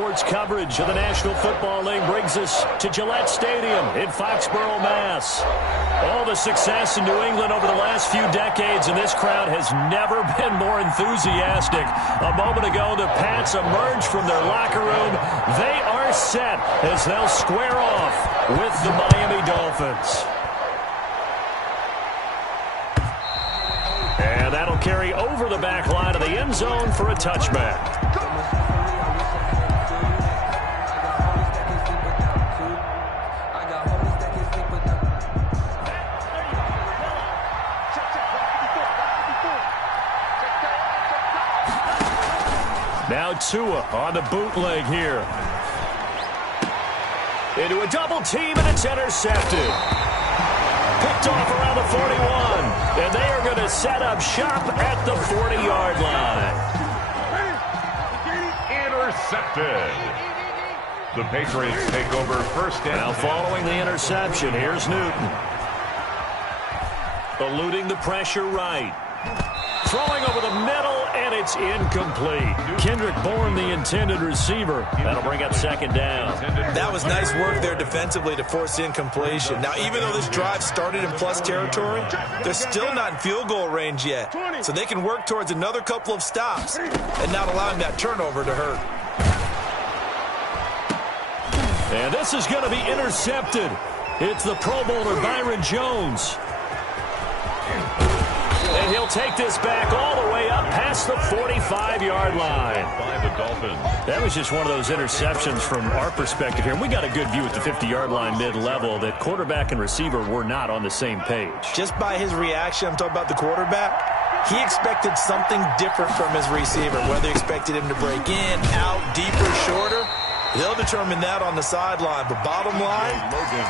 Sports coverage of the National Football League brings us to Gillette Stadium in Foxborough, Mass. All the success in New England over the last few decades, and this crowd has never been more enthusiastic. A moment ago, the Pats emerged from their locker room. They are set as they'll square off with the Miami Dolphins. And that'll carry over the back line of the end zone for a touchback. Now Tua on the bootleg here. Into a double team, and it's intercepted. Picked off around the 41. And they are going to set up shop at the 40-yard line. Intercepted. The Patriots take over first down. Now following the interception, here's Newton. Eluding the pressure right. Throwing over the middle, and it's incomplete. Kendrick Bourne, the intended receiver. That'll bring up second down. That was nice work there defensively to force incompletion. Now, even though this drive started in plus territory, they're still not in field goal range yet. So they can work towards another couple of stops and not allowing that turnover to hurt. And this is going to be intercepted. It's the Pro Bowler Byron Jones. And he'll take this back all the way up past the 45-yard line. By the Dolphins. That was just one of those interceptions from our perspective here. And we got a good view at the 50-yard line mid-level that quarterback and receiver were not on the same page. Just by his reaction, I'm talking about the quarterback, he expected something different from his receiver, whether he expected him to break in, out, deeper, shorter. He'll determine that on the sideline. But bottom line,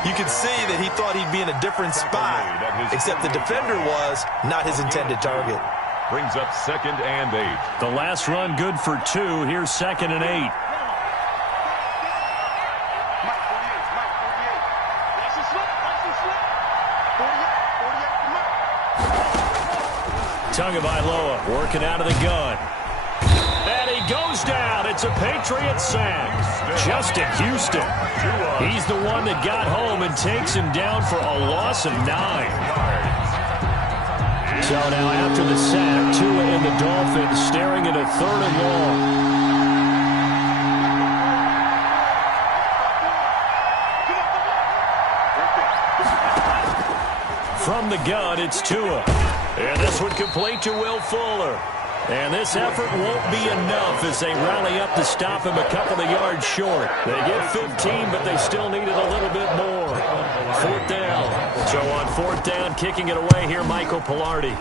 you can see that he thought he'd be in a different spot, except the defender was not his intended target. Brings up 2nd and 8. The last run good for 2. Here's 2nd and 8. Tagovailoa working out of the gun. And he goes down. It's a Patriot sack. Justin Houston. He's the one that got home and takes him down for a loss of 9. So now after the sack, Tua and the Dolphins staring at a 3rd and long. From the gun, it's Tua. And this one complete to Will Fuller. And this effort won't be enough as they rally up to stop him a couple of yards short. They get 15, but they still needed a little bit more. 4th down. So on 4th down, kicking it away here, Michael Pilardi.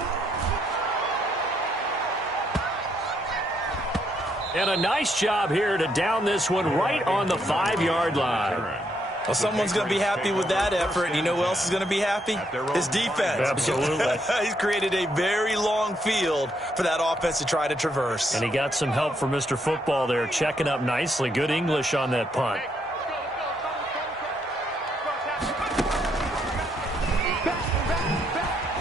And a nice job here to down this one right on the 5-yard line. Well, someone's going to be happy with that effort, and you know who else is going to be happy? His defense. Absolutely. He's created a very long field for that offense to try to traverse. And he got some help from Mr. Football there, checking up nicely. Good English on that punt.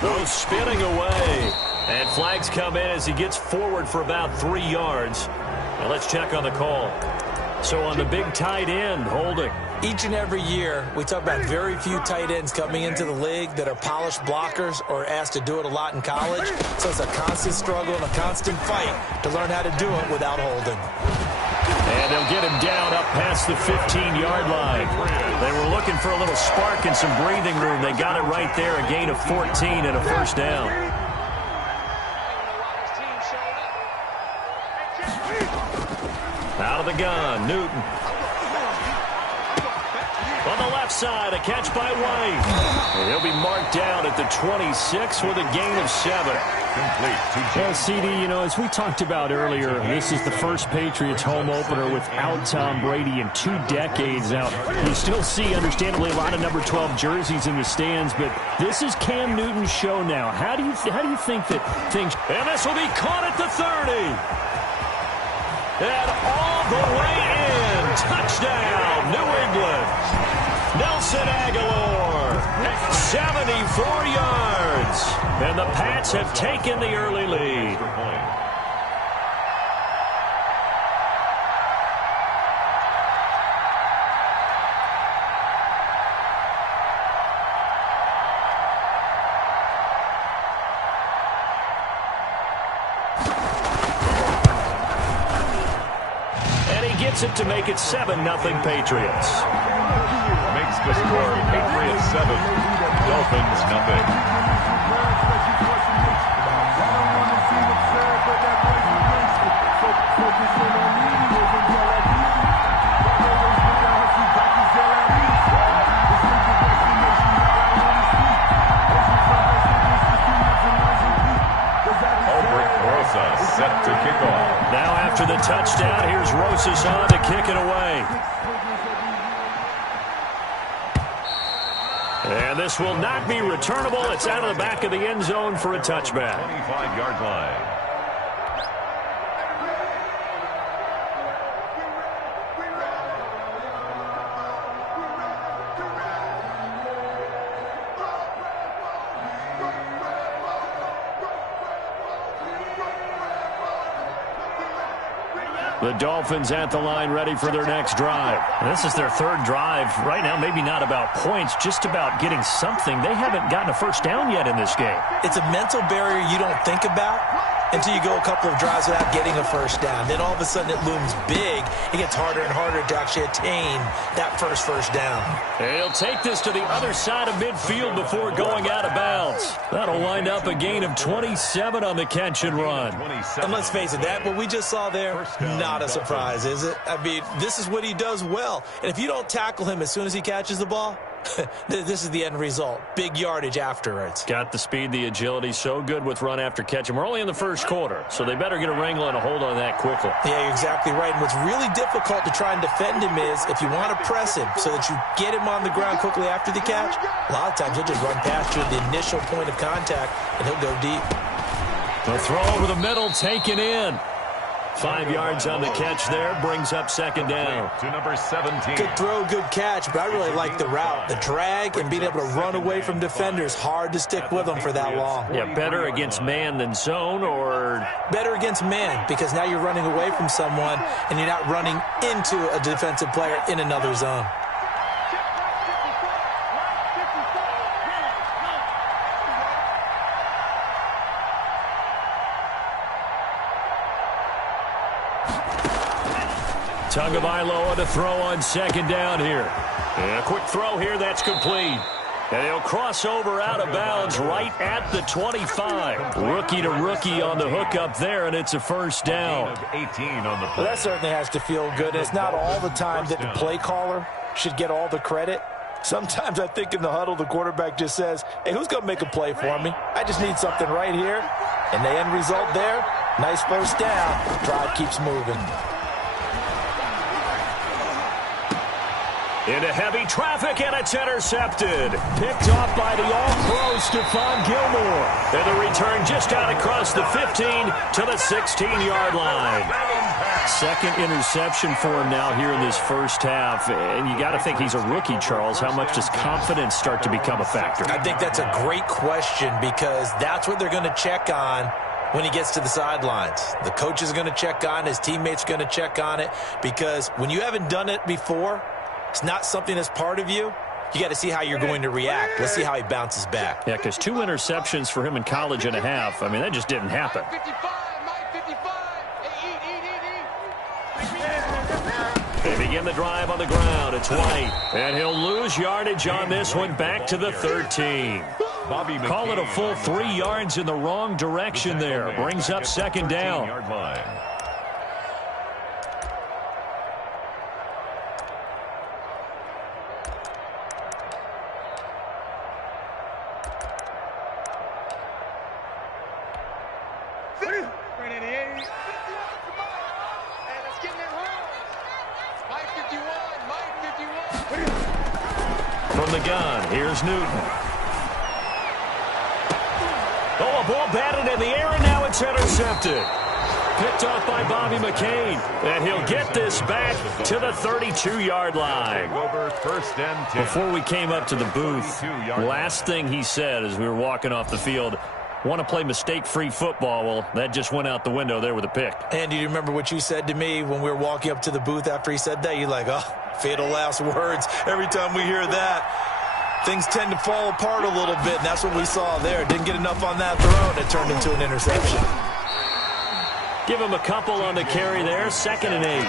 Goes spinning away. And flags come in as he gets forward for about 3 yards. Now let's check on the call. So on the big tight end, holding. Each and every year, we talk about very few tight ends coming into the league that are polished blockers or asked to do it a lot in college. So it's a constant struggle and a constant fight to learn how to do it without holding. And they'll get him down up past the 15-yard line. They were looking for a little spark and some breathing room. They got it right there, a gain of 14 and a 1st down. Out of the gun, Newton. On the left side, a catch by White. And he'll be marked down at the 26 with a gain of 7. Well, CD, you know, as we talked about earlier, this is the first Patriots home opener without Tom Brady in 2 decades. Now, you still see, understandably, a lot of number 12 jerseys in the stands, but this is Cam Newton's show now. How do you think that things... And this will be caught at the 30. And all the way in. Touchdown, New England. Nelson Aguilar, 74 yards. And the Pats have taken the early lead. gets it to make it 7-0 Patriots. Makes the score Patriots 7, Dolphins nothing. Set to kick off. Now after the touchdown, here's Rosas on to kick it away. And this will not be returnable. It's out of the back of the end zone for a touchback. 25-yard line. The Dolphins at the line, ready for their next drive. This is their third drive. Right now, maybe not about points, just about getting something. They haven't gotten a first down yet in this game. It's a mental barrier you don't think about until you go a couple of drives without getting a first down. Then all of a sudden it looms big. It gets harder and harder to actually attain that first down. He'll take this to the other side of midfield before going out of bounds. That'll wind up a gain of 27 on the catch and run. And let's face it, what we just saw there, not a surprise, is it? I mean, this is what he does well. And if you don't tackle him as soon as he catches the ball, this is the end result. Big yardage afterwards. Got the speed, the agility, so good with run after catch. And we're only in the first quarter, so they better get a wrangle and a hold on that quickly. Yeah, you're exactly right. And what's really difficult to try and defend him is if you want to press him so that you get him on the ground quickly after the catch, a lot of times he'll just run past you at the initial point of contact, and he'll go deep. The throw over the middle, taken in. 5 yards on the catch there, brings up second down. To number 17. Good throw, good catch, but I really like the route. The drag and being able to run away from defenders, hard to stick with them for that long. Yeah, better against man than zone, or? Better against man, because now you're running away from someone and you're not running into a defensive player in another zone. Tagovailoa to throw on second down here. And a quick throw here, that's complete. And he'll cross over out of bounds right at the 25. Rookie to rookie on the hook up there, and it's a first down. 18 on the play. Well, that certainly has to feel good. It's not all the time that the play caller should get all the credit. Sometimes I think in the huddle, the quarterback just says, hey, who's going to make a play for me? I just need something right here. And the end result there, nice first down. Drive keeps moving. Into heavy traffic, and it's intercepted. Picked off by the all-pro Stephon Gilmore. And the return just out across the 15 to the 16-yard line. Second interception for him now here in this first half. And you got to think he's a rookie, Charles. How much does confidence start to become a factor? I think that's a great question because that's what they're going to check on when he gets to the sidelines. The coach is going to check on it. His teammates are going to check on it because when you haven't done it before, it's not something that's part of you. You got to see how you're going to react. Let's see how he bounces back. Yeah, because 2 interceptions for him in college and a half. I mean, that just didn't happen. They begin the drive on the ground. It's White. And he'll lose yardage on this one back to the 13. Call it a full 3 yards in the wrong direction there. Brings up second down. From the gun, here's Newton. Oh, a ball batted in the air, and now it's intercepted. Picked off by Bobby McCain. And he'll get this back to the 32-yard line. First and 10. Before we came up to the booth, last thing he said as we were walking off the field, want to play mistake-free football. Well, that just went out the window there with a pick. And do you remember what you said to me when we were walking up to the booth after he said that? You're like, oh, fatal last words. Every time we hear that, things tend to fall apart a little bit, and that's what we saw there. Didn't get enough on that throw, and it turned into an interception. Give him a couple on the carry there. 2nd and 8.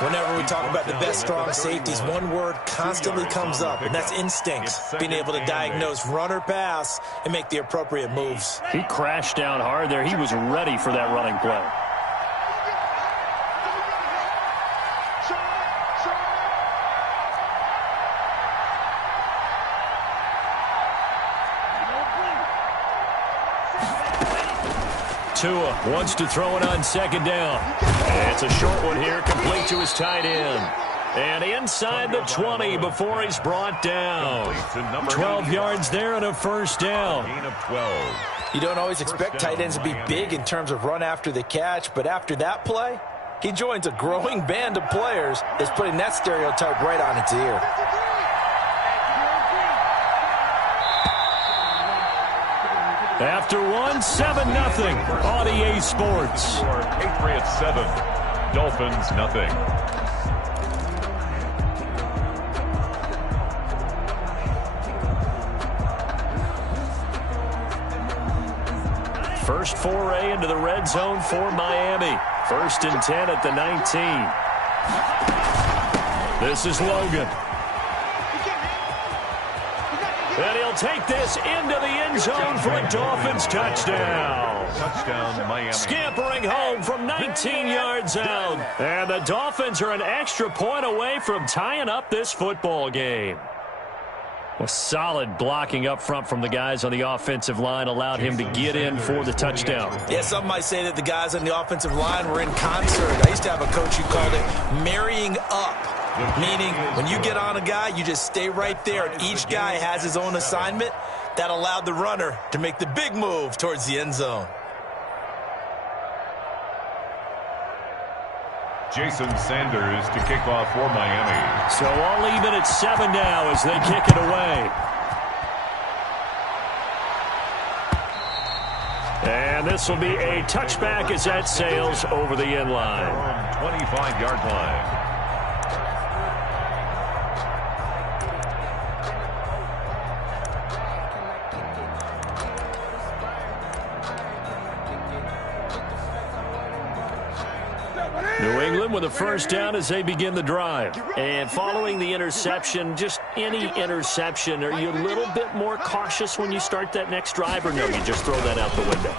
Whenever we talk about the best strong safeties, one word constantly comes up, and that's instinct. Being able to diagnose run or pass and make the appropriate moves. He crashed down hard there. He was ready for that running play. Tua wants to throw it on second down. It's a short one here, complete to his tight end. And inside the 20 before he's brought down. 12 yards there and a first down. Gain of 12. You don't always expect tight ends to be big in terms of run after the catch, but after that play, he joins a growing band of players that's putting that stereotype right on its ear. After 7-0 on EA Sports. Patriots 7, Dolphins nothing. First foray into the red zone for Miami. 1st and 10 at the 19. This is Logan. And he'll take this into the end zone for a Dolphins touchdown. Touchdown, Miami. Scampering home from 19 yards out. And the Dolphins are an extra point away from tying up this football game. A solid blocking up front from the guys on the offensive line allowed him to get in for the touchdown. Yeah, some might say that the guys on the offensive line were in concert. I used to have a coach who called it marrying up. Meaning, when you get on a guy, you just stay right there, and each guy has his own assignment. That allowed the runner to make the big move towards the end zone. Jason Sanders to kick off for Miami. So all even at 7 now as they kick it away. And this will be a touchback as that sails over the end line. 25-yard line. New England with a first down as they begin the drive. And following the interception, just any interception, are you a little bit more cautious when you start that next drive, or no, you just throw that out the window?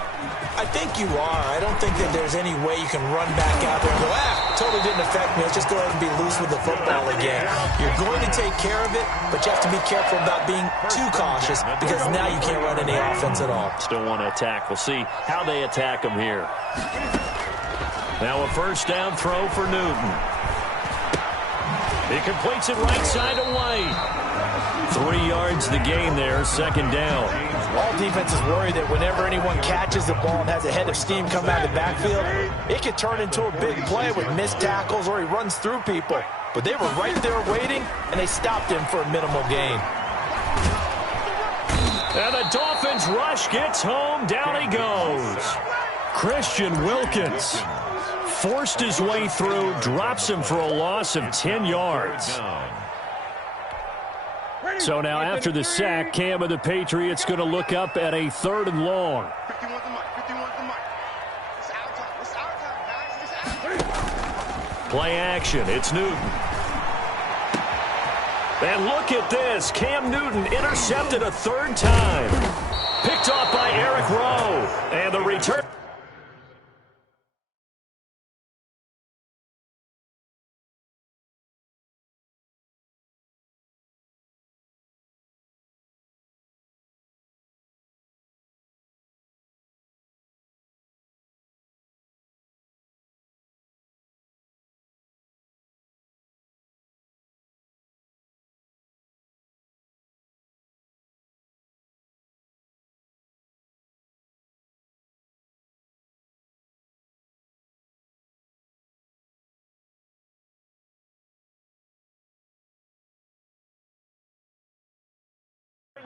I think you are. I don't think that there's any way you can run back out there and go, totally didn't affect me. Let's just go ahead and be loose with the football again. You're going to take care of it, but you have to be careful about being too cautious because now you can't run any offense at all. Still want to attack. We'll see how they attack them here. Now a first down throw for Newton. He completes it right side to White. 3 yards the gain there, second down. All defenses worry that whenever anyone catches the ball and has a head of steam come out of the backfield, it could turn into a big play with missed tackles or he runs through people. But they were right there waiting, and they stopped him for a minimal gain. And the Dolphins rush gets home. Down he goes. Christian Wilkins forced his way through, drops him for a loss of 10 yards. So now after the sack, Cam of the Patriots going to look up at a 3rd and long. Play action. It's Newton. And look at this. Cam Newton intercepted a 3rd time. Picked off by Eric Rowe. And the return.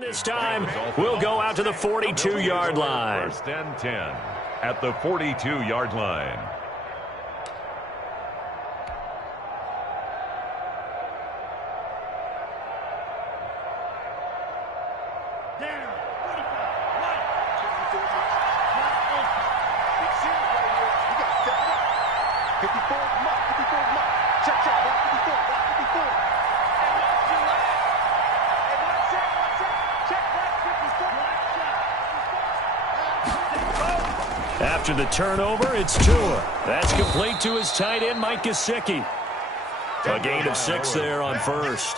This time, we'll go out to the 42-yard line. 1st and 10 at the 42-yard line. Check. After the turnover, it's Tua. That's complete to his tight end, Mike Gesicki. A gain of 6 there on first.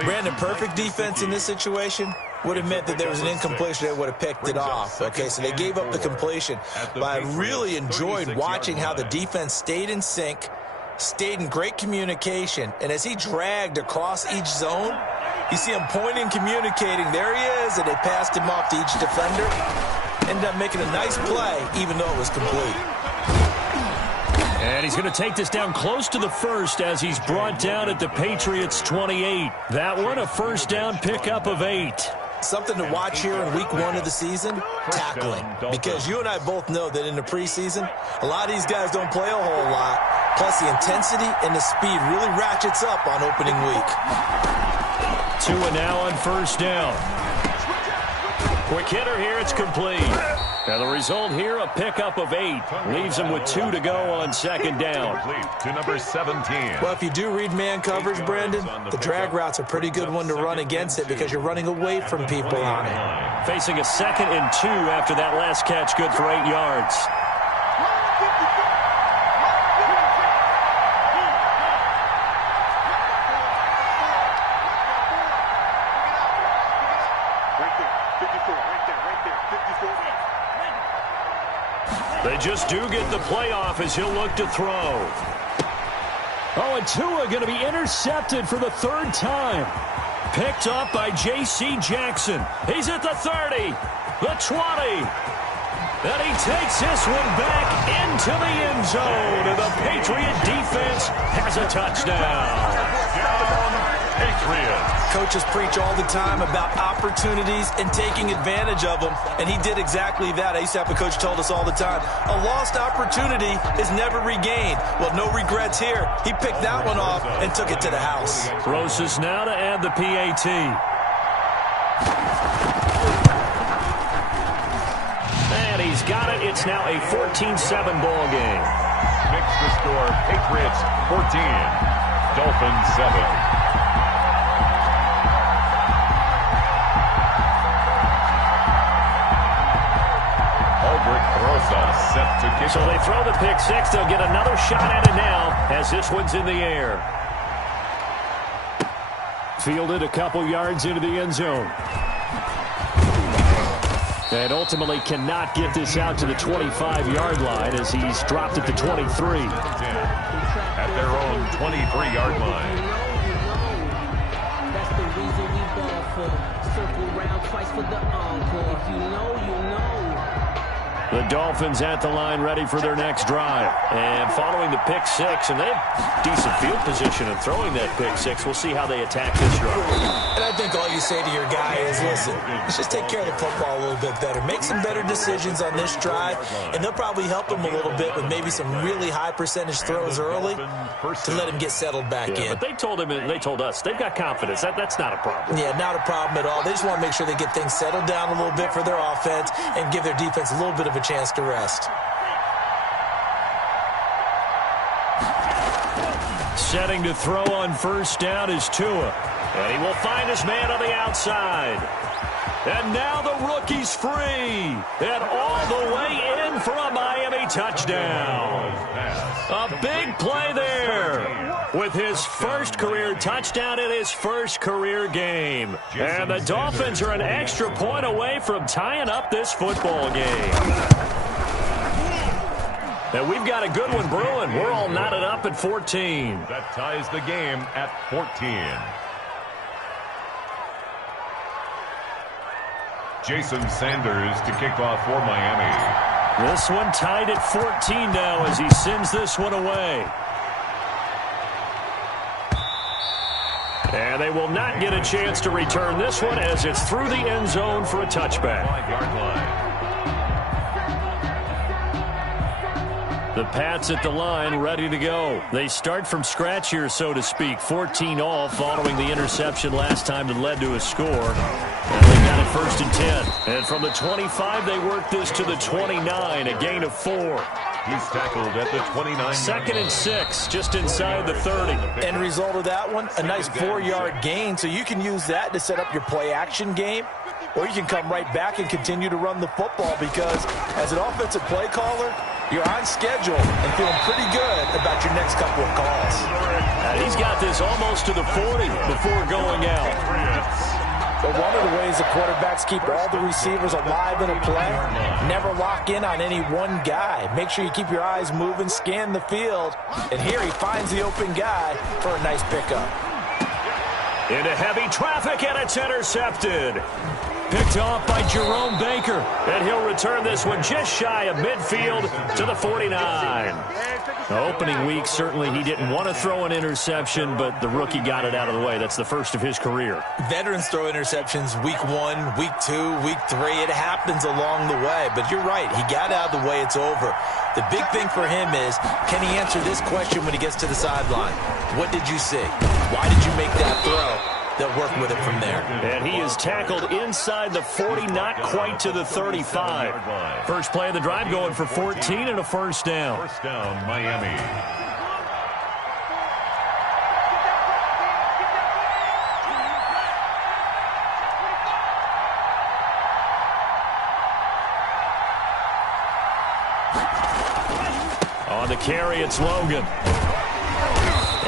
Brandon, perfect defense in this situation would have meant that there was an incompletion that would have picked it off. Okay, so they gave up the completion. But I really enjoyed watching how the defense stayed in sync, stayed in great communication, and as he dragged across each zone, you see him pointing, communicating. There he is, and they passed him off to each defender. Ended up making a nice play, even though it was complete. And he's going to take this down close to the first as he's brought down at the Patriots' 28. That one, a first down pickup of 8. Something to watch here in week 1 of the season, tackling. Because you and I both know that in the preseason, a lot of these guys don't play a whole lot. Plus, the intensity and the speed really ratchets up on opening week. Tua now on first down. Quick hitter here, it's complete. Now the result here, a pickup of 8. Leaves him with 2 to go on second down. To number 17. Well, if you do read man coverage, Brandon, the drag route's a pretty good one to run against it because you're running away from people on it. Facing a 2nd and 2 after that last catch, good for 8 yards. They just do get the playoff as he'll look to throw. Oh, and Tua going to be intercepted for the 3rd time. Picked up by J.C. Jackson. He's at the 30, the 20. And he takes this one back into the end zone. And the Patriot defense has a touchdown. Patriots. Coaches preach all the time about opportunities and taking advantage of them, and he did exactly that. I used to have a coach told us all the time, a lost opportunity is never regained. Well, no regrets here. He picked that one off and took it to the house. Rosas now to add the PAT. And he's got it. It's now a 14-7 ball game. Mix the score. Patriots 14. Dolphins 7. Set to kick so they throw the pick 6. They'll get another shot at it now as this one's in the air. Fielded a couple yards into the end zone. And ultimately cannot get this out to the 25-yard line as he's dropped at the 23. At their own 23-yard line. That's the reason we ball for. Circle round twice for the encore. If you know, you know. The Dolphins at the line ready for their next drive. And following the pick 6, and they have decent field position in throwing that pick 6. We'll see how they attack this drive. And I think all you say to your guy is, listen, let's just take care of the football a little bit better. Make some better decisions on this drive, and they'll probably help him a little bit with maybe some really high percentage throws early to let him get settled back in. But they told him, and they told us, they've got confidence. That's not a problem. Yeah, not a problem at all. They just want to make sure they get things settled down a little bit for their offense and give their defense a little bit of a chance to rest. Setting to throw on first down is Tua. And he will find his man on the outside. And now the rookie's free. And all the way in for a Miami touchdown. A big play there with his first career touchdown in his first career game. And the Dolphins are an extra point away from tying up this football game. And we've got a good one brewing. We're all knotted up at 14. That ties the game at 14. Jason Sanders to kick off for Miami. This one tied at 14 now as he sends this one away. And they will not get a chance to return this one as it's through the end zone for a touchback. 5-yard line. The Pats at the line, ready to go. They start from scratch here, so to speak. 14 all following the interception last time that led to a score. And they got it 1st and 10. And from the 25, they work this to the 29, a gain of 4. He's tackled at the 29. 2nd and 6, just inside the 30. End result of that one, a nice 4-yard gain. So you can use that to set up your play-action game. or you can come right back and continue to run the football because as an offensive play caller, you're on schedule and feeling pretty good about your next couple of calls. He's got this almost to the 40 before going out. But one of the ways the quarterbacks keep all the receivers alive in a play, never lock in on any one guy. Make sure you keep your eyes moving, scan the field, and here he finds the open guy for a nice pickup. Into heavy traffic, and it's intercepted. Picked off by Jerome Baker, and he'll return this one just shy of midfield to the 49. Now, opening week, certainly he didn't want to throw an interception, but the rookie got it out of the way. That's the first of his career. Veterans throw interceptions week 1, week 2, week 3. It happens along the way, but you're right. He got out of the way. It's over. The big thing for him is, can he answer this question when he gets to the sideline? What did you see? Why did you make that throw? They'll work with it from there. And he is tackled inside the 40, not quite to the 35. First play of the drive going for 14 and a first down. First down, Miami. On the carry, it's Logan.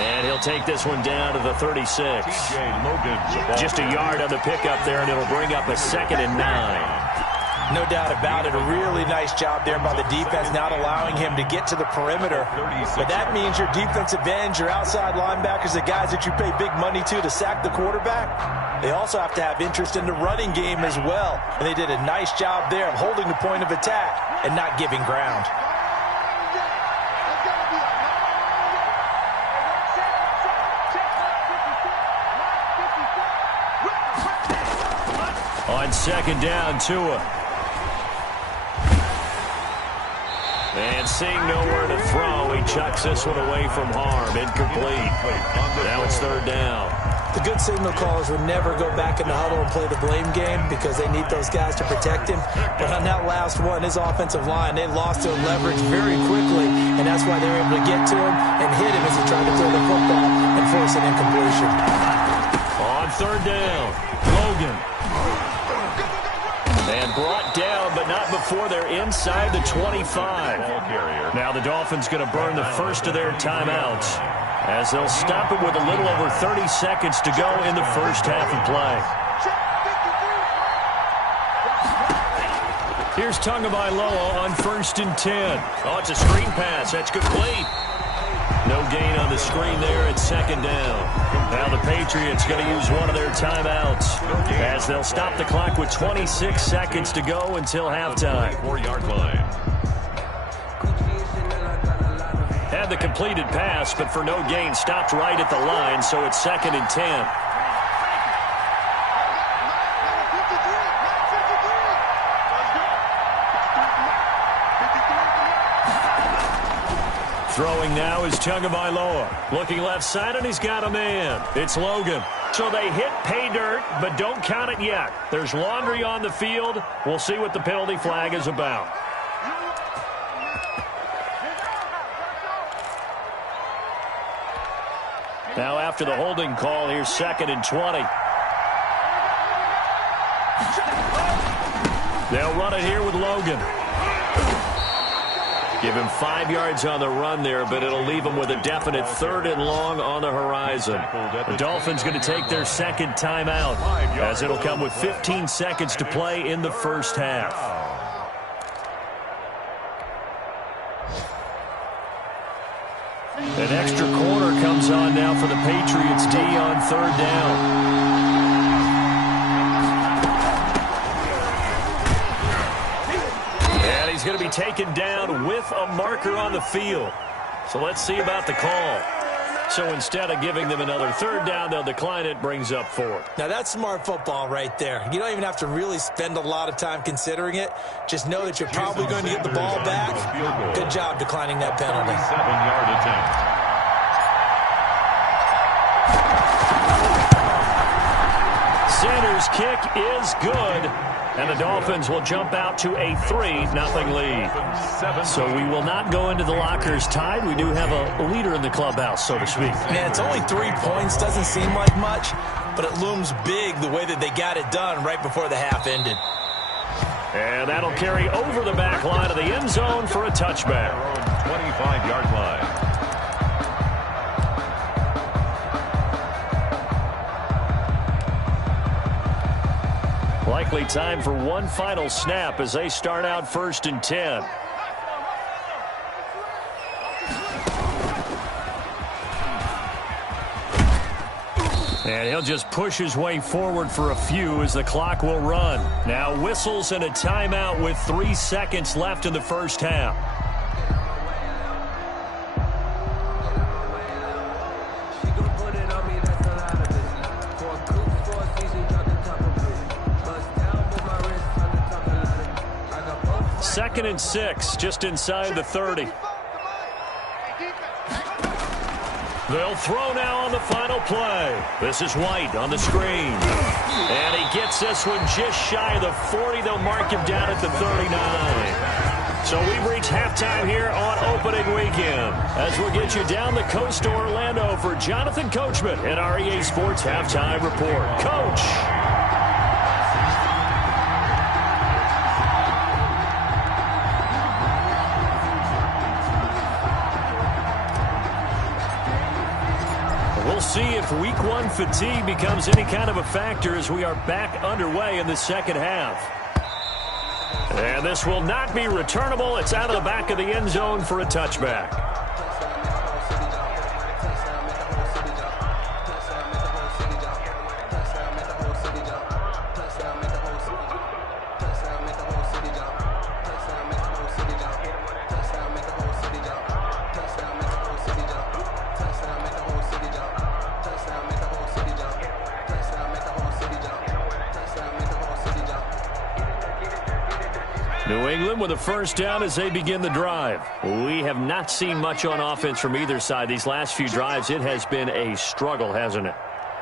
And he'll take this one down to the 36. Just a yard on the pickup there, and it'll bring up a 2nd and 9. No doubt about it. A really nice job there by the defense, not allowing him to get to the perimeter. But that means your defensive ends, your outside linebackers, the guys that you pay big money to sack the quarterback, they also have to have interest in the running game as well. And they did a nice job there of holding the point of attack and not giving ground. On second down, Tua. And seeing nowhere to throw, he chucks this one away from harm. Incomplete. Now it's third down. The good signal callers would never go back in the huddle and play the blame game because they need those guys to protect him. But on that last one, his offensive line, they lost their leverage very quickly, and that's why they were able to get to him and hit him as he tried to throw the football and force an incompletion. On third down, Logan. And brought down, but not before they're inside the 25. Now the Dolphins going to burn the first of their timeouts as they'll stop it with a little over 30 seconds to go in the first half of play. Here's Tagovailoa on 1st and 10. Oh, it's a screen pass. That's complete. No gain on the screen there at 2nd down. Now the Patriots going to use one of their timeouts as they'll stop the clock with 26 seconds to go until halftime. 4-yard line. Had the completed pass, but for no gain, stopped right at the line, so it's 2nd and 10. Throwing now is Tagovailoa. Looking left side, and he's got a man. It's Logan. So they hit pay dirt, but don't count it yet. There's laundry on the field. We'll see what the penalty flag is about. Now after the holding call, here's 2nd and 20. They'll run it here with Logan. Give him 5 yards on the run there, but it'll leave him with a definite 3rd and long on the horizon. The Dolphins going to take their second timeout as it'll come with 15 seconds to play in the first half. An extra corner comes on now for the Patriots D on 3rd down. He's going to be taken down with a marker on the field. So let's see about the call. So instead of giving them another 3rd down, they'll decline it, brings up 4th. Now that's smart football right there. You don't even have to really spend a lot of time considering it. Just know that you're probably going to get the ball back. Good job declining that penalty. 7-yard attempt. Sanders' kick is good. And the Dolphins will jump out to a 3-0 lead. So we will not go into the lockers tied. We do have a leader in the clubhouse, so to speak. Man, it's only 3 points. Doesn't seem like much, but it looms big the way that they got it done right before the half ended. And that'll carry over the back line of the end zone for a touchback. 25-yard line. Likely time for one final snap as they start out 1st and 10. And he'll just push his way forward for a few as the clock will run. Now whistles and a timeout with 3 seconds left in the first half. Second and 6, just inside the 30. They'll throw now on the final play. This is White on the screen. And he gets this one just shy of the 40. They'll mark him down at the 39. So we've reached halftime here on opening weekend. As we'll get you down the coast to Orlando for Jonathan Coachman at our EA Sports Halftime Report. Coach. We'll see if week 1 fatigue becomes any kind of a factor as we are back underway in the second half. And this will not be returnable. It's out of the back of the end zone for a touchback. New England with a first down as they begin the drive. We have not seen much on offense from either side. These last few drives, it has been a struggle, hasn't it?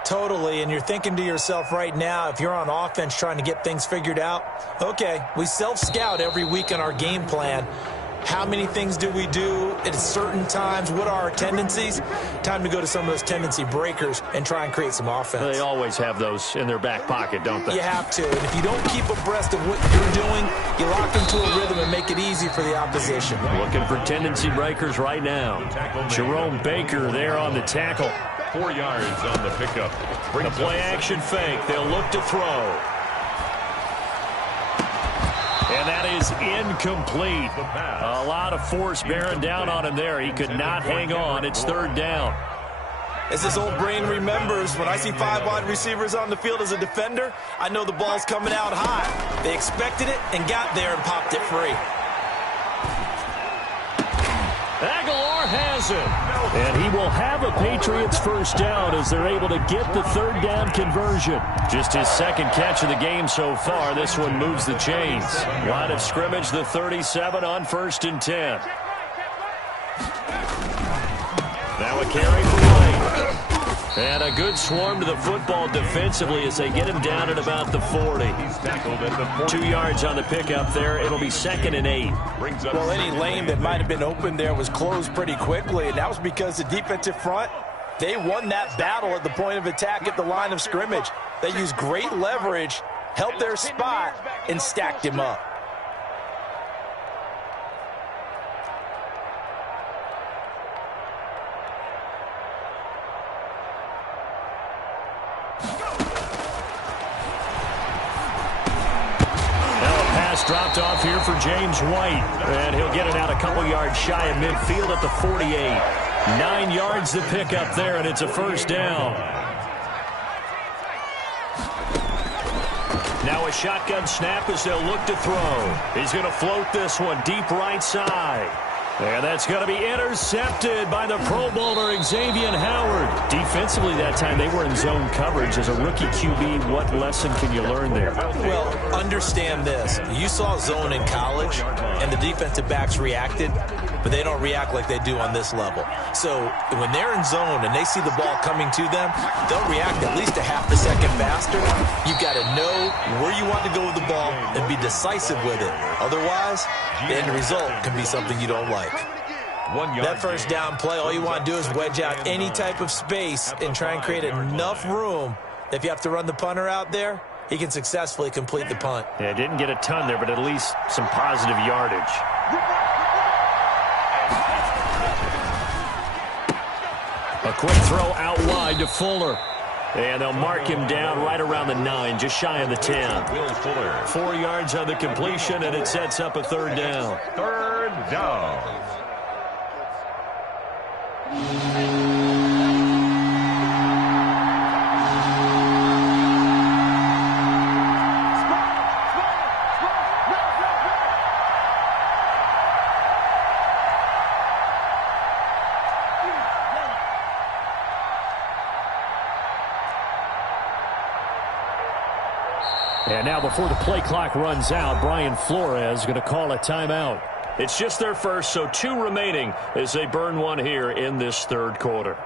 Totally, and you're thinking to yourself right now, if you're on offense trying to get things figured out, okay, we self-scout every week on our game plan. How many things do we do at certain times? What are our tendencies? Time to go to some of those tendency breakers and try and create some offense. They always have those in their back pocket, don't they? You have to. And if you don't keep abreast of what you're doing, you lock into a rhythm and make it easy for the opposition. Looking for tendency breakers right now. Jerome Baker there on the tackle. 4 yards on the pickup. The play action fake. They'll look to throw. And that is incomplete. A lot of force bearing down on him there. He could not hang on. It's 3rd down. As his old brain remembers, when I see 5 wide receivers on the field as a defender, I know the ball's coming out high. They expected it and got there and popped it free. Aguilar has it. And he will have a Patriots first down as they're able to get the 3rd down conversion. Just his 2nd catch of the game so far. This one moves the chains. Line of scrimmage, the 37 on 1st and 10. Now a carry for White. And a good swarm to the football defensively as they get him down at about the 40. He's tackled at the 40. 2 yards on the pickup there. It'll be 2nd and 8. Well, any lane that might have been open there was closed pretty quickly, and that was because the defensive front, they won that battle at the point of attack at the line of scrimmage. They used great leverage, held their spot, and stacked him up. Dropped off here for James White. And he'll get it out a couple yards shy of midfield at the 48. 9 yards to pick up there, and it's a first down. Now a shotgun snap as they'll look to throw. He's going to float this one deep right side. And that's going to be intercepted by the Pro Bowler, Xavier Howard. Defensively that time, they were in zone coverage. As a rookie QB, what lesson can you learn there? Well, understand this. You saw zone in college, and the defensive backs reacted. but they don't react like they do on this level. So when they're in zone and they see the ball coming to them, they'll react at least a half a second faster. You've got to know where you want to go with the ball and be decisive with it. Otherwise, the end result can be something you don't like. That first down play, all you want to do is wedge out any type of space and try and create enough room. If you have to run the punter out there, he can successfully complete the punt. Yeah, didn't get a ton there, but at least some positive yardage. A quick throw out wide to Fuller. And they'll mark him down right around the 9, just shy of the 10. 4 yards on the completion, and it sets up a third down. Third down. And now before the play clock runs out, Brian Flores is going to call a timeout. It's just their first, so 2 remaining as they burn one here in this third quarter.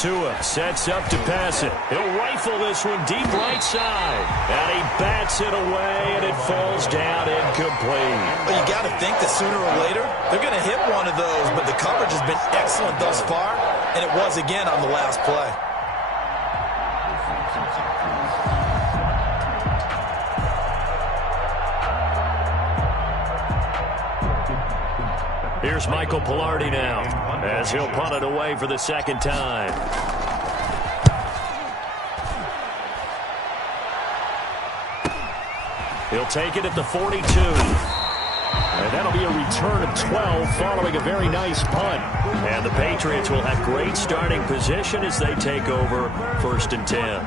Tua sets up to pass it. He'll rifle this one deep right side. And he bats it away, and it falls down incomplete. Well, you got to think that sooner or later, they're going to hit one of those, but the coverage has been excellent thus far, and it was again on the last play. Here's Michael Pilardi now, as he'll punt it away for the second time. He'll take it at the 42. And that'll be a return of 12 following a very nice punt. And the Patriots will have great starting position as they take over 1st and 10.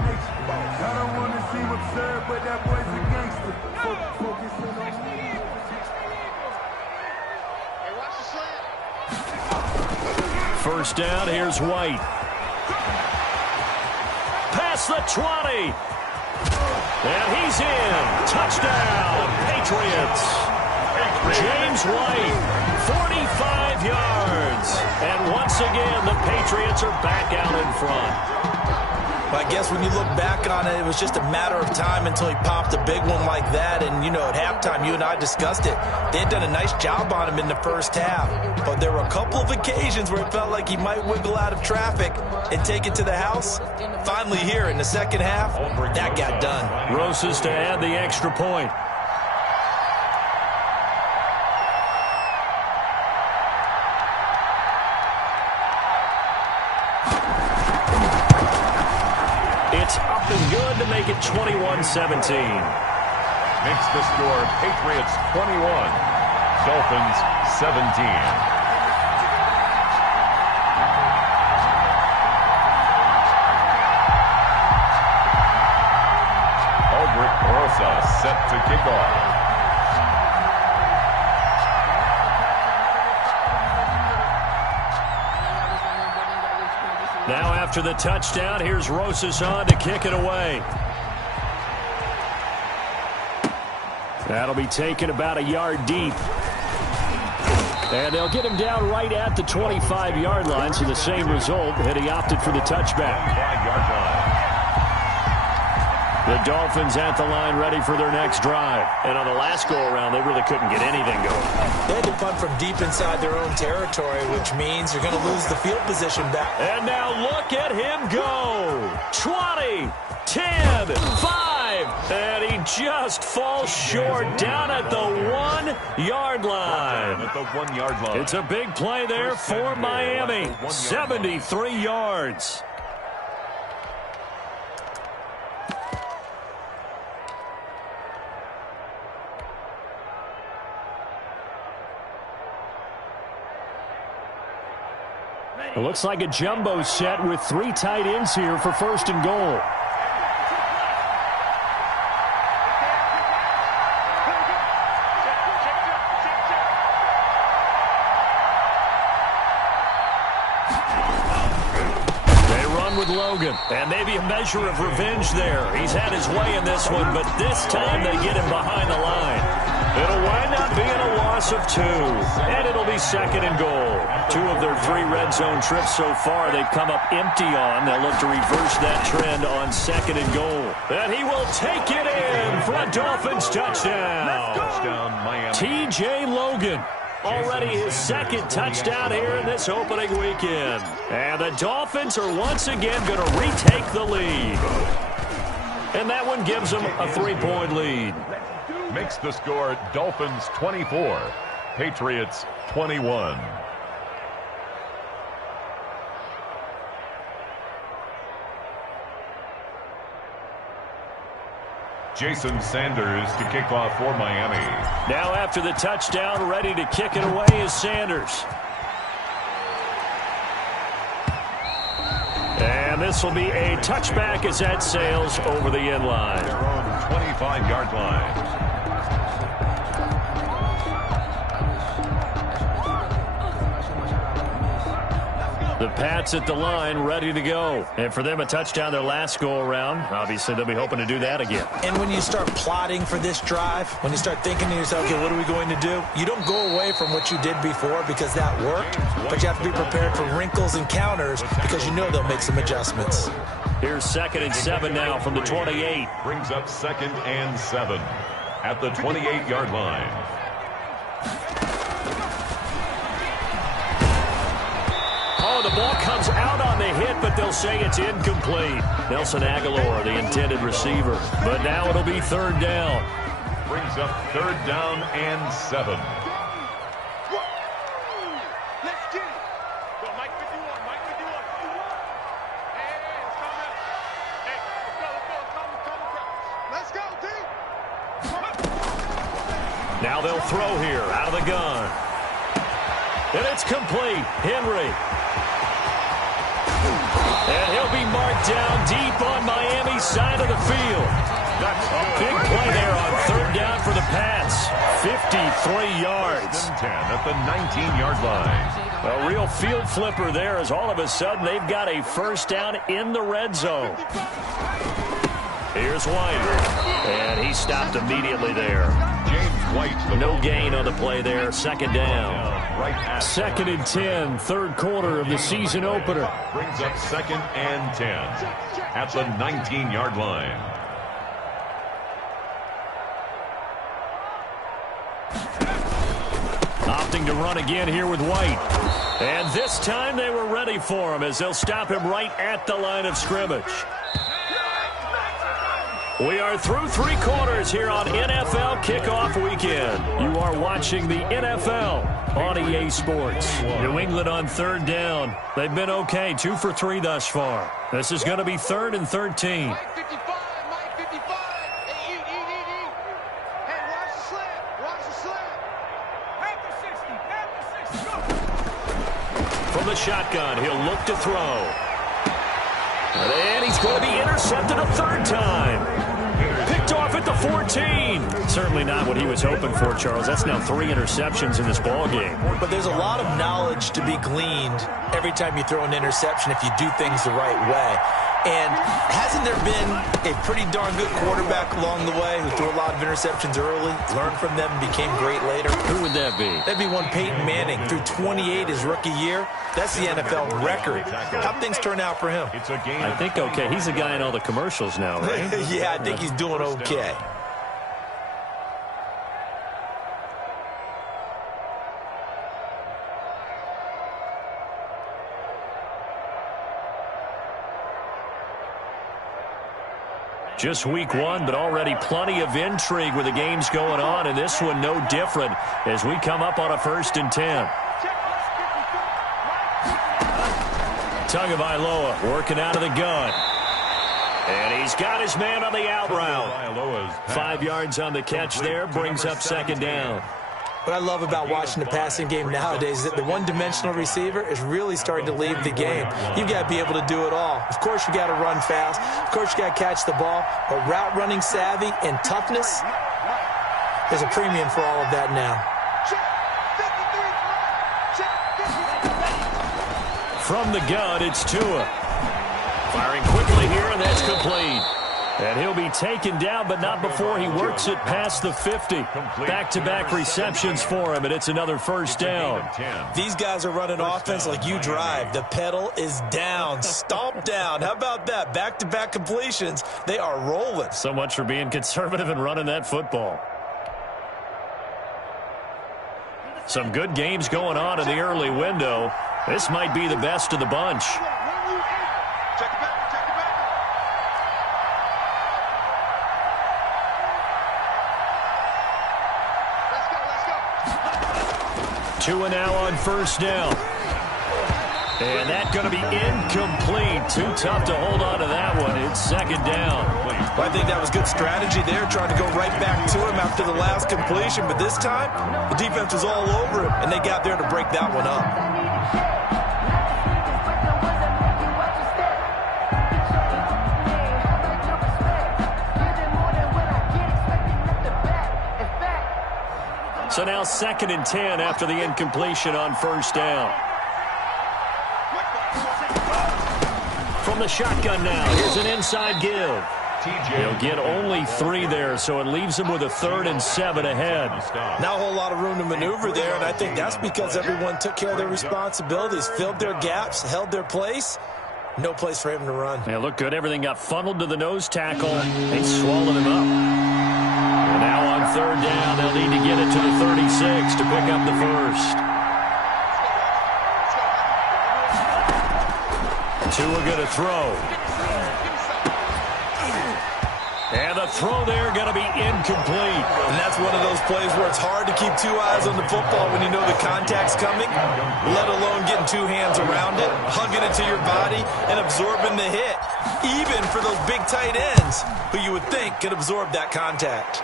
First down, here's White. Past the 20. And he's in. Touchdown, Patriots. James White, 45 yards. And once again, the Patriots are back out in front. I guess when you look back on it, it was just a matter of time until he popped a big one like that. And, you know, at halftime, you and I discussed it. They had done a nice job on him in the first half. But there were a couple of occasions where it felt like he might wiggle out of traffic and take it to the house. Finally here in the second half, that got done. Rosas to add the extra point. It's up and good to make it 21-17. Makes the score Patriots 21, Dolphins 17. Aldrich Rosa set to kick off. Now after the touchdown, here's Rosas on to kick it away. That'll be taken about a yard deep. And they'll get him down right at the 25-yard line, so the same result, and he opted for the touchback. 5-yard line. The Dolphins at the line ready for their next drive. And on the last go-around, they really couldn't get anything going. They had to punt from deep inside their own territory, which means you're going to lose the field position back. And now look at him go. 20, 10, 5. And he just falls short down at the 1-yard line. At the 1-yard line. It's a big play there for Miami. 73 yards. It looks like a jumbo set with 3 tight ends here for 1st and goal. Logan, and maybe a measure of revenge there. He's had his way in this one, but this time they get him behind the line. It'll wind up being a loss of 2, and it'll be 2nd and goal. 2 of their 3 red zone trips so far they've come up empty on. They'll look to reverse that trend on 2nd and goal. And he will take it in for a Dolphins touchdown. Touchdown, Miami. T.J. Logan. Already his 2nd touchdown here in this opening weekend. And the Dolphins are once again going to retake the lead. And that one gives them a 3-point lead. Makes the score Dolphins 24, Patriots 21. Jason Sanders to kick off for Miami. Now after the touchdown, ready to kick it away is Sanders. And this will be a touchback as that sails over the end line. Their own 25-yard line. The Pats at the line, ready to go. And for them, a touchdown their last go-around. Obviously, they'll be hoping to do that again. And when you start plotting for this drive, when you start thinking to yourself, okay, what are we going to do? You don't go away from what you did before because that worked, but you have to be prepared for wrinkles and counters because you know they'll make some adjustments. Here's 2nd and 7 now from the 28. Brings up 2nd and 7 at the 28-yard line. Oh, the ball comes out on the hit, but they'll say it's incomplete. Nelson Aguilar, the intended receiver. But now it'll be 3rd down. Brings up 3rd down and 7. Let's get it. Go, Mike 51, Mike 51. Hey, it's coming up. Hey, let's go, D. Now they'll throw here out of the gun. And it's complete. Henry. And he'll be marked down deep on Miami's side of the field. That's a big play there on 3rd down for the Pats. 53 yards. 10 at the 19-yard line. A real field flipper there as all of a sudden they've got a 1st down in the red zone. Here's White. And he stopped immediately there. James White. No gain on the play there. 2nd down. Right at 2nd and 10, 3rd quarter of the season opener. Brings up 2nd and 10 at the 19-yard line. Opting to run again here with White. And this time they were ready for him as they'll stop him right at the line of scrimmage. We are through 3 quarters here on NFL Kickoff Weekend. You are watching the NFL on EA Sports. New England on 3rd down. They've been okay, 2 for 3 thus far. This is going to be 3rd and 13. Mike 55, Mike 55. Hey, eat. Hey, watch the slip, watch the slip. Panther 60, go. From the shotgun, he'll look to throw. And he's going to be intercepted a 3rd time. Picked off at the 14. Certainly not what he was hoping for, Charles. That's now 3 interceptions in this ball game. But there's a lot of knowledge to be gleaned every time you throw an interception if you do things the right way. And hasn't there been a pretty darn good quarterback along the way who threw a lot of interceptions early, learned from them, and became great later? Who would that be? That'd be one Peyton Manning. Threw 28 his rookie year. That's the NFL record. How'd things turn out for him? It's a game. I think okay. He's a guy in all the commercials now, right? Yeah, I think he's doing okay. Just week 1, but already plenty of intrigue with the games going on, and this one no different as we come up on a 1st and 10. Tagovailoa working out of the gun. And he's got his man on the out route. 5 yards on the catch there, brings up 2nd down. What I love about watching the passing game nowadays is that the one-dimensional receiver is really starting to leave the game. You've got to be able to do it all. Of course, you got to run fast. Of course, you got to catch the ball. But route running savvy and toughness, there's a premium for all of that now. From the gun, it's Tua. Firing quickly here, and that's complete. And he'll be taken down, but not before he works it past the 50. Back-to-back receptions for him, and it's another first down. These guys are running offense like you drive. The pedal is down, stomped down. How about that? Back-to-back completions. They are rolling. So much for being conservative and running that football. Some good games going on in the early window. This might be the best of the bunch. Check it back, check it back. 2 now on first down. And that's going to be incomplete. Too tough to hold on to that one. It's second down. Well, I think that was good strategy there, trying to go right back to him after the last completion. But this time, the defense was all over him, and they got there to break that one up. So now 2nd and 10 after the incompletion on first down. From the shotgun now, here's an inside give. He'll get only 3 there, so it leaves him with a 3rd and 7 ahead. Not a whole lot of room to maneuver there, and I think that's because everyone took care of their responsibilities, filled their gaps, held their place. No place for him to run. They look good. Everything got funneled to the nose tackle. They swallowed him up. And now on 3rd down, they'll need to get it to the 36 to pick up the first. Tua going to throw. And the throw there going to be incomplete. And that's one of those plays where it's hard to keep 2 eyes on the football when you know the contact's coming, let alone getting 2 hands around it, hugging it to your body, and absorbing the hit, even for those big tight ends who you would think could absorb that contact.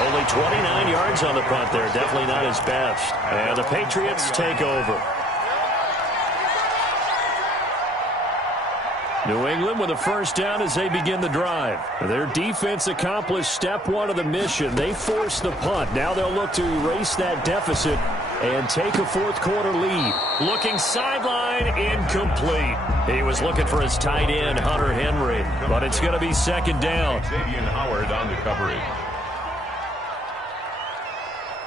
Only 29 yards on the punt there. Definitely not his best. And the Patriots take over. New England with a first down as they begin the drive. Their defense accomplished step 1 of the mission. They forced the punt. Now they'll look to erase that deficit and take a 4th quarter lead. Looking sideline, incomplete. He was looking for his tight end, Hunter Henry, but it's going to be 2nd down. Xavier Howard on the coverage.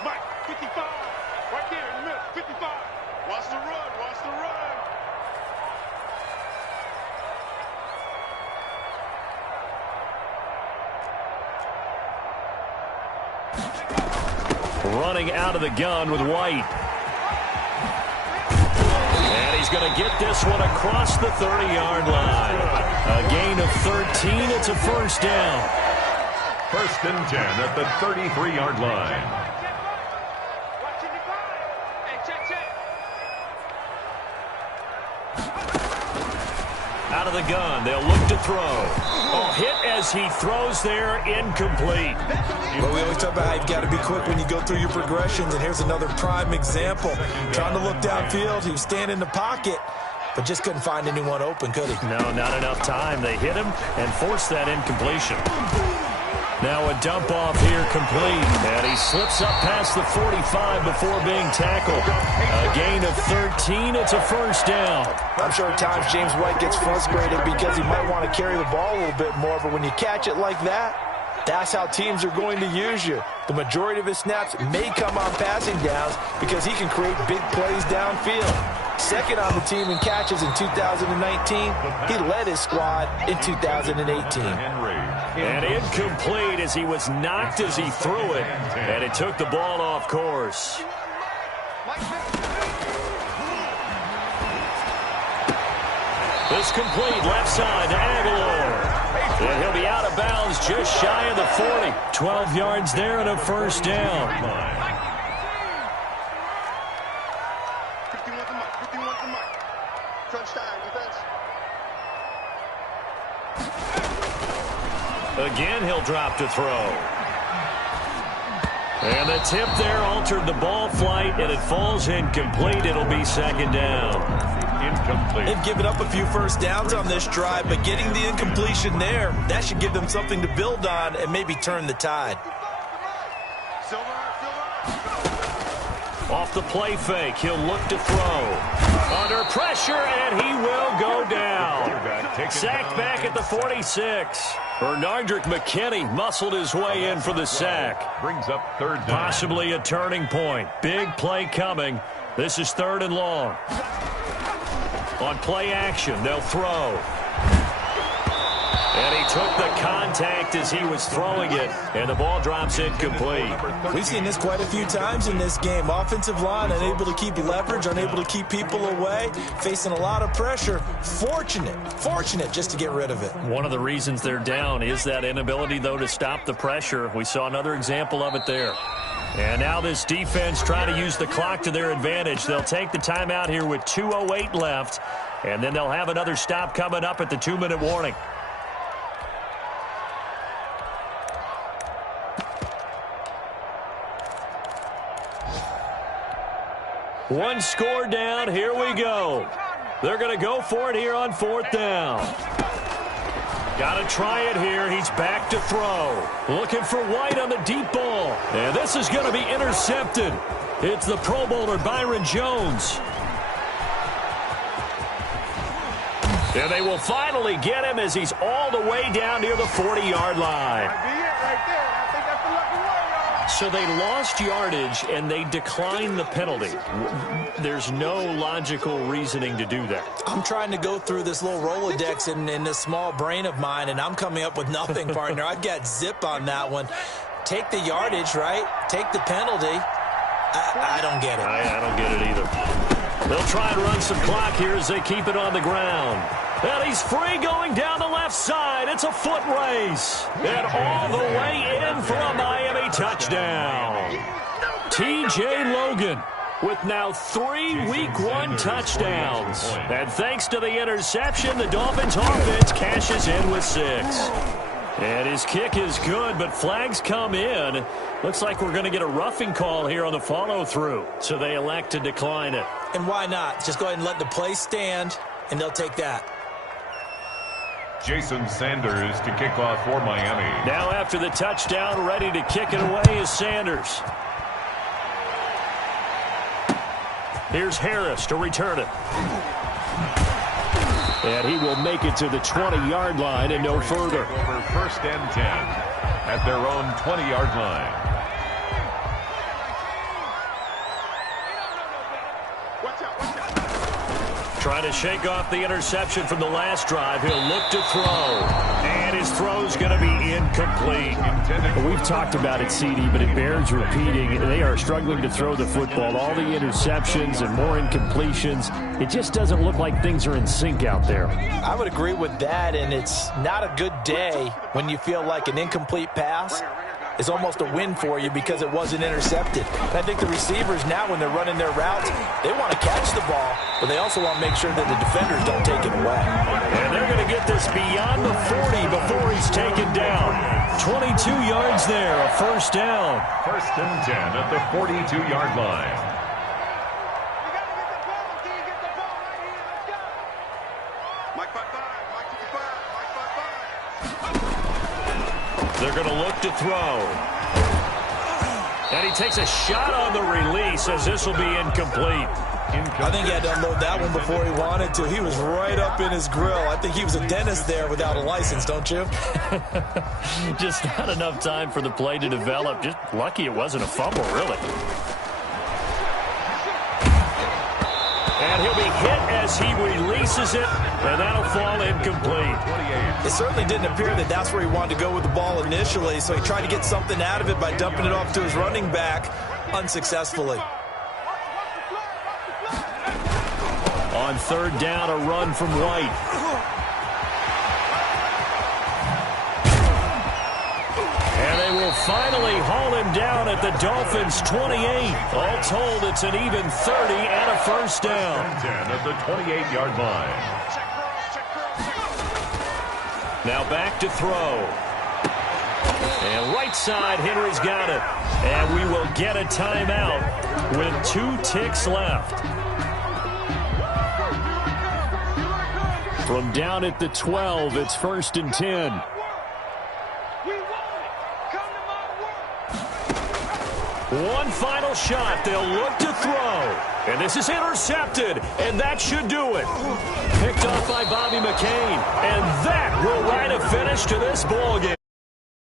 Mike, 55. Right there in the middle, 55. Watch the run, watch the run. Running out of the gun with White. And he's going to get this one across the 30-yard line. A gain of 13. It's a first down. 1st and 10 at the 33-yard line. Watch it, hey, check, check. Out of the gun. They'll look to throw. Oh, hit as he throws there. Incomplete. But we always talk about how you've got to be quick when you go through your progressions, and here's another prime example. Trying to look downfield, he was standing in the pocket, but just couldn't find anyone open, could he? No, not enough time. They hit him and forced that incompletion. Now a dump off here complete. And he slips up past the 45 before being tackled. A gain of 13. It's a first down. I'm sure at times James White gets frustrated because he might want to carry the ball a little bit more, but when you catch it like that, that's how teams are going to use you. The majority of his snaps may come on passing downs because he can create big plays downfield. 2nd on the team in catches in 2019. He led his squad in 2018. And incomplete as he was knocked as he threw it. And it took the ball off course. This complete left side to Aguilar. And he'll be out of bounds just shy of the 40. 12 yards there and a first down. 51 to Mike, 51 to Mike. Crunch time, defense. Again, he'll drop to throw. And the tip there altered the ball flight, and it falls incomplete. It'll be second down. Incomplete. They've given up a few first downs on this drive, but getting the incompletion there, that should give them something to build on and maybe turn the tide. Off the play fake, he'll look to throw. Under pressure, and he will go down. Sacked back at the 46. Bernardrick McKinney muscled his way in for the sack. Brings up third down. Possibly a turning point. Big play coming. This is 3rd and long. On play action, they'll throw. And he took the contact as he was throwing it, and the ball drops incomplete. We've seen this quite a few times in this game. Offensive line unable to keep leverage, unable to keep people away, facing a lot of pressure. Fortunate just to get rid of it. One of the reasons they're down is that inability, though, to stop the pressure. We saw another example of it there. And now this defense trying to use the clock to their advantage. They'll take the timeout here with 2:08 left, and then they'll have another stop coming up at the 2-minute warning. One score down. Here we go. They're going to go for it here on 4th down. Got to try it here. He's back to throw. Looking for White on the deep ball. And this is going to be intercepted. It's the Pro Bowler Byron Jones. And they will finally get him as he's all the way down near the 40-yard line. So they lost yardage, and they declined the penalty. There's no logical reasoning to do that. I'm trying to go through this little Rolodex in this small brain of mine, and I'm coming up with nothing, partner. I've got zip on that one. Take the yardage, right? Take the penalty. I don't get it. I don't get it either. They'll try and run some clock here as they keep it on the ground. And he's free going down the left side. It's a foot race. And all the way in for a Miami touchdown. T.J. Logan with now 3 Week 1 touchdowns. And thanks to the interception, the Dolphins offense cashes in with 6. And his kick is good, but flags come in. Looks like we're going to get a roughing call here on the follow-through. So they elect to decline it. And why not? Just go ahead and let the play stand, and they'll take that. Jason Sanders to kick off for Miami. Now after the touchdown, ready to kick it away is Sanders. Here's Harris to return it. And he will make it to the 20-yard line and no further. Over 1st and 10 at their own 20-yard line. Trying to shake off the interception from the last drive. He'll look to throw. And his throw's going to be incomplete. We've talked about it, CD, but it bears repeating. They are struggling to throw the football. All the interceptions and more incompletions. It just doesn't look like things are in sync out there. I would agree with that, and it's not a good day when you feel like an incomplete pass is almost a win for you because it wasn't intercepted. And I think the receivers now, when they're running their routes, they want to catch the ball, but they also want to make sure that the defenders don't take it away. And they're going to get this beyond the 40 before he's taken down. 22 yards there, a 1st down. 1st and 10 at the 42-yard line. They're going to look to throw. And he takes a shot on the release as this will be incomplete. I think he had to unload that one before he wanted to. He was right up in his grill. I think he was a dentist there without a license, don't you? Just not enough time for the play to develop. Just lucky it wasn't a fumble, really. And he'll be hit as he releases it, and that'll fall incomplete. It certainly didn't appear that that's where he wanted to go with the ball initially, so he tried to get something out of it by dumping it off to his running back unsuccessfully. On 3rd down, a run from White. And they will finally haul him down at the Dolphins' 28. All told, it's an even 30 and a 1st down. 10 at the 28-yard line. Now back to throw. And right side, Henry's got it. And we will get a timeout with 2 ticks left. From down at the 12, it's 1st and 10. One final shot. They'll look to throw. And this is intercepted. And that should do it. Picked off by Bobby McCain. And that will write a finish to this ball game.